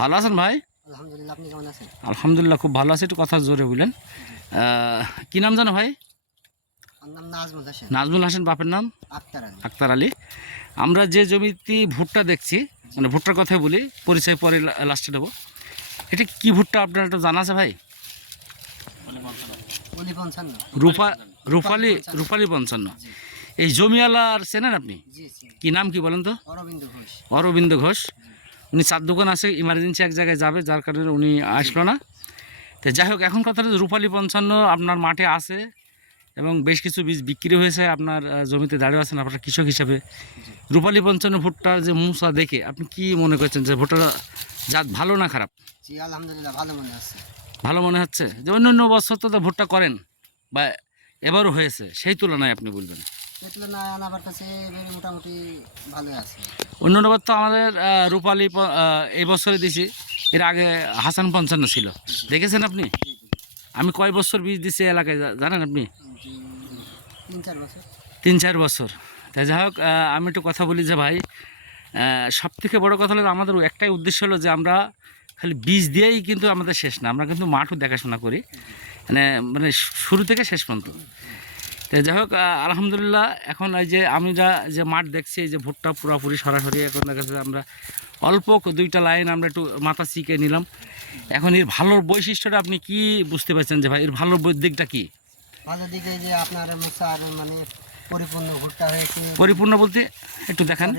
ভালো আছেন ভাই? আলহামদুলিল্লাহ খুব ভালো আছে। একটু কথা জোরে বললেন কি নাম জানো ভাই? নাজমুল হোসেন। বাপের নাম? আক্তার আলী। আমরা যে জমিতে ভুট্টা দেখছি মানে ভুট্টার কথাই বলি পরিচয় পরে লাস্টে দেবো। এটা কি ভুট্টা আপনার একটু জানা আছে ভাই? রূপা রূপালি রূপালি পঞ্চান্ন। এই জমিওয়ালার চেনেন আপনি? কি নাম কি বলেন তো? অরবিন্দ ঘোষ। অরবিন্দ ঘোষ। উনি চার দোকান আছে ইমার্জেন্সি এক জায়গায় যাবে যার কারণে উনি আসলো না। তো যাই হোক এখন কথা হচ্ছে রূপালী পঞ্চান্ন আপনার মাঠে আছে এবং বেশ কিছু বীজ বিক্রি হয়েছে আপনার জমিতে দাঁড়িয়ে আছেন আপনার কৃষক হিসাবে। রূপালী পঞ্চান্ন ভুট্টা যে মুসা দেখে আপনি কি মনে করছেন যে ভুট্টার জাত ভালো না খারাপ? জি আলহামদুলিল্লাহ ভালো মনে আছে ভালো মনে হচ্ছে? যে অন্য অন্য বছর তো ভুট্টা করেন বা এবারও হয়েছে সেই তুলনায় আপনি বলবেন? এই তুলনায় আমার কাছে এবারে মোটামুটি ভালো আছে। অন্য অন্য তো আমাদের রূপালী এই বছরে দিছি এর আগে হাসান পঞ্চান্ন ছিল। দেখেছেন আপনি? আমি কয় বছর বীজ দিছি এলাকায় জানেন আপনি? তিন চার বছর। তিন চার বছর। তাই যাই হোক আমি একটু কথা বলি যে ভাই সব থেকে বড়ো কথা হলো আমাদের একটাই উদ্দেশ্য হলো যে আমরা খালি বীজ দিয়েই কিন্তু আমাদের শেষ না আমরা কিন্তু মাঠও দেখাশোনা করি। মানে মানে শুরু থেকে শেষ পর্যন্ত। তো যাই হোক আলহামদুলিল্লাহ এখন এই যে আমি যা যে মাঠ দেখছি এই যে ভুট্টা পুরোপুরি সরাসরি এখন দেখা যাচ্ছে আমরা অল্প দুইটা লাইন আমরা একটু মাথা চিকে নিলাম। এখন এর ভালোর বৈশিষ্ট্যটা আপনি কি বুঝতে পারছেন যে ভাই এর ভালোর দিকটা কি? ভালো দিকে যে আপনার মানে পরিপূর্ণ ভুট্টা হয়েছে। পরিপূর্ণ বলতে একটু দেখান।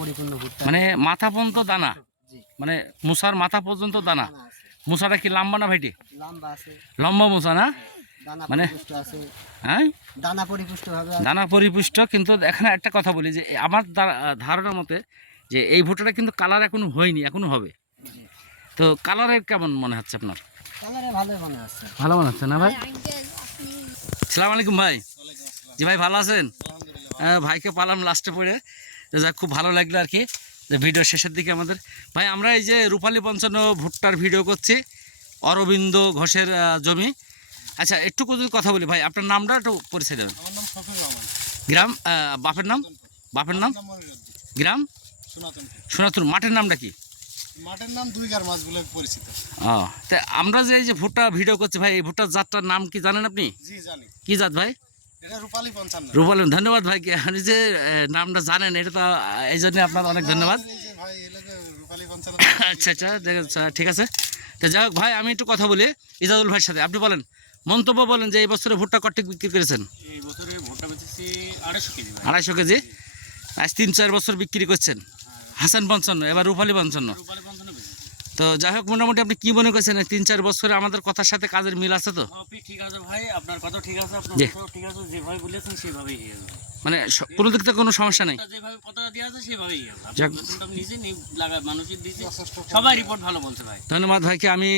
পরিপূর্ণ ভুট্টা। মানে মাথা পর্যন্ত দানা? মানে মুসার মাথা পর্যন্ত দানা? মুসাটা কি লম্বা না ভাইটি? লম্বা আছে। লম্বা মুসা না? মানে- হ্যাঁ? দানা পরিপুষ্ট দানা পরিপুষ্ট কিন্তু এখানে একটা কথা বলি যে আমার ধারণা মতে যে এই ভুট্টাটা কিন্তু কালার এখনও হয়নি এখনও হবে। তো কালারের কেমন মনে হচ্ছে আপনার? ভালো মনে হচ্ছে না ভাই? সালাম আলাইকুম ভাই। জি ভাই ভালো আছেন? হ্যাঁ, ভাইকে পালাম লাস্টে পড়ে। যাক খুব ভালো লাগল আর কি। ভিডিও শেষের দিকে আমাদের। ভাই আমরা এই যে রূপালী পঞ্চান্ন ভুট্টার ভিডিও করছি অরবিন্দ ঘোষের জমি। আচ্ছা একটু যদি কথা বলি ভাই আপনার নামটা একটু পরিচয় দেবেন। গ্রাম বাপের নাম? বাপের নাম? গ্রাম? সনাতন সোনাতুর মাঠের নামটা কি? মাঠের নাম দুই মাছ বলে পরিচিত। ও তা আমরা যে এই যে ভুট্টা ভিডিও করছি ভাই এই ভুট্টার জাতটার নাম কি জানেন আপনি? জি জানি। কি জাত ভাই? রূপালী ধন্যবাদ ভাইকে আপনি যে নামটা জানেন এটা তো এই জন্য আপনার অনেক ধন্যবাদ। আচ্ছা আচ্ছা আচ্ছা, ঠিক আছে। তো যাই হোক ভাই আমি একটু কথা বলি ইজাজুল ভাইয়ের সাথে। আপনি বলেন। মন্তব্য বলেন যে এই বছরে ভুট্টা কট্টিক বিক্রি করেছেন? এই বছরে ভুট্টা বেঁচেছি আড়াইশো কেজি আড়াইশো কেজি? আজ তিন চার বছর বিক্রি করছেন। হাসান পঞ্চান্ন এবার রূপালী পঞ্চান্ন তো যাই হোক মোটামুটি আপনি কি মনে করছেন? তিন চার বছরে আমাদের কথার সাথে কাজের মিল আছে তো? ঠিক আছে ভাই আপনার কথা ঠিক আছে আপনার কথা ঠিক আছে যেভাবে বলেছেন সেভাবেই মানে কোনো দিক থেকে কোনো সমস্যা নেই। যেভাবে কথা দেওয়া আছে সেভাবেই নিজে লাগা মানুষের দিয়েছে। সবাই রিপোর্ট ভালো বলছে ভাই। ধন্যবাদ ভাইকে আমি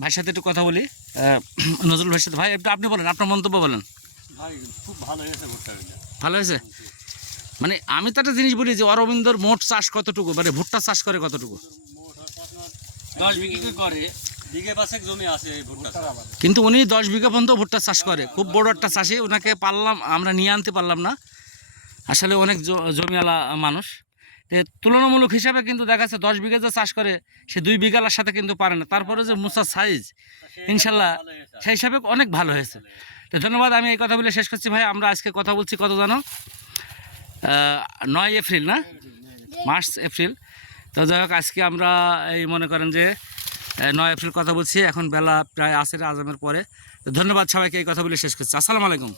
ভাইয়ের সাথে একটু কথা বলি। নজরুল ভাইয়ের সাথে। ভাই একটু আপনি বলেন আপনার মন্তব্য বলেন। ভাই খুব ভালো হয়েছে ভালো হয়েছে? মানে আমি তো একটা জিনিস বলি যে অরবিন্দর মোট চাষ কতটুকু? মানে ভুট্টা চাষ করে কতটুকু? দশ বিঘি জমি আছে ভুট্টা কিন্তু উনি দশ বিঘা পর্যন্ত ভুট্টা চাষ করে। খুব বড় একটা চাষি ওনাকে পারলাম আমরা নিয়ে আনতে পারলাম না। আসলে অনেক জমিওয়ালা মানুষ। তুলনামূলক হিসাবে কিন্তু দেখা যাচ্ছে দশ বিঘা যে চাষ করে, সে দুই বিঘালার সাথে কিন্তু পারে না। তারপরে যে মুসার সাইজ, ইনশাল্লাহ সেই হিসাবে অনেক ভালো হয়েছে। তো ধন্যবাদ, আমি এই কথা বলে শেষ করছি। ভাই, আমরা আজকে কথা বলছি কত জানো? নয় এপ্রিল না? March April. তো যাই হোক, আজকে আমরা এই মনে করেন যে নয় এপ্রিল কথা বলছি, এখন বেলা প্রায় আসের আজমের পরে। ধন্যবাদ সবাইকে, এই কথা বলে শেষ করছি। আসসালামু আলাইকুম।